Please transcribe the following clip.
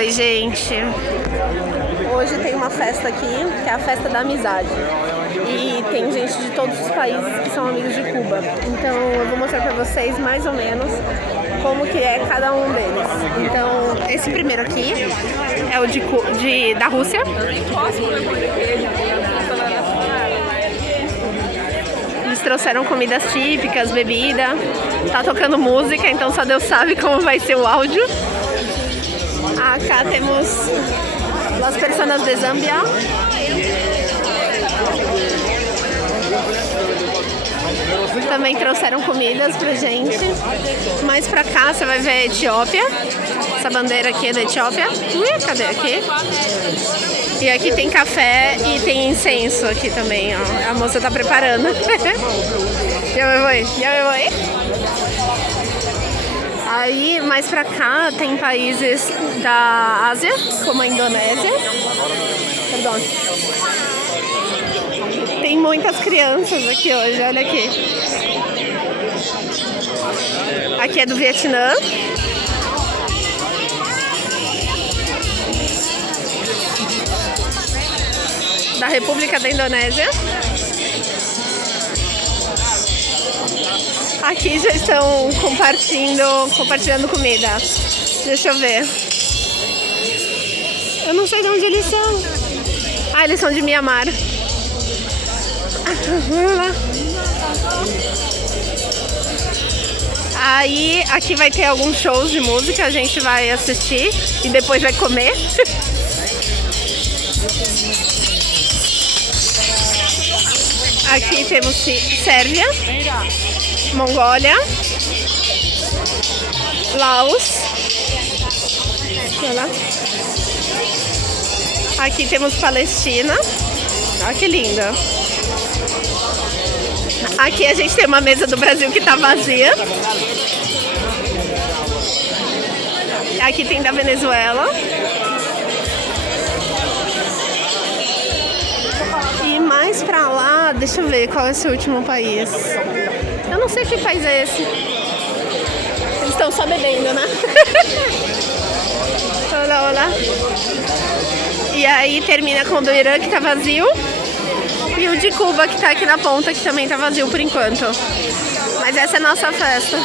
Oi, gente. Hoje tem uma festa aqui, que é a festa da amizade. E tem gente de todos os países que são amigos de Cuba. Então eu vou mostrar pra vocês mais ou menos como que é cada um deles. Então, esse primeiro aqui é o da Rússia. Eles trouxeram comidas típicas, bebida. Tá tocando música, então só Deus sabe como vai ser o áudio. Acá temos as personas de Zâmbia. Também trouxeram comidas pra gente. Mais pra cá você vai ver a Etiópia. Essa bandeira aqui é da Etiópia. Cadê aqui? E aqui tem café e tem incenso aqui também, ó. A moça tá preparando. Já me vou. Aí, mais pra cá, tem países da Ásia, como a Indonésia. Perdão. Tem muitas crianças aqui hoje, olha aqui. Aqui é do Vietnã. Da República da Indonésia. Aqui já estão compartilhando comida. Deixa eu ver. Eu não sei de onde eles são. Ah, eles são de Mianmar. Vamos lá. Aí, aqui vai ter alguns shows de música, a gente vai assistir e depois vai comer. Aqui temos Sérvia, Mongólia, Laos. Olha lá. Aqui temos Palestina. Olha que linda. Aqui a gente tem uma mesa do Brasil que tá vazia. Aqui tem da Venezuela. E mais pra lá, deixa eu ver qual é esse último país. Eu não sei que país é esse. Eles estão só bebendo, né? Olá. E aí termina com o do Irã, que tá vazio. E o de Cuba, que tá aqui na ponta, que também tá vazio por enquanto. Mas essa é a nossa festa.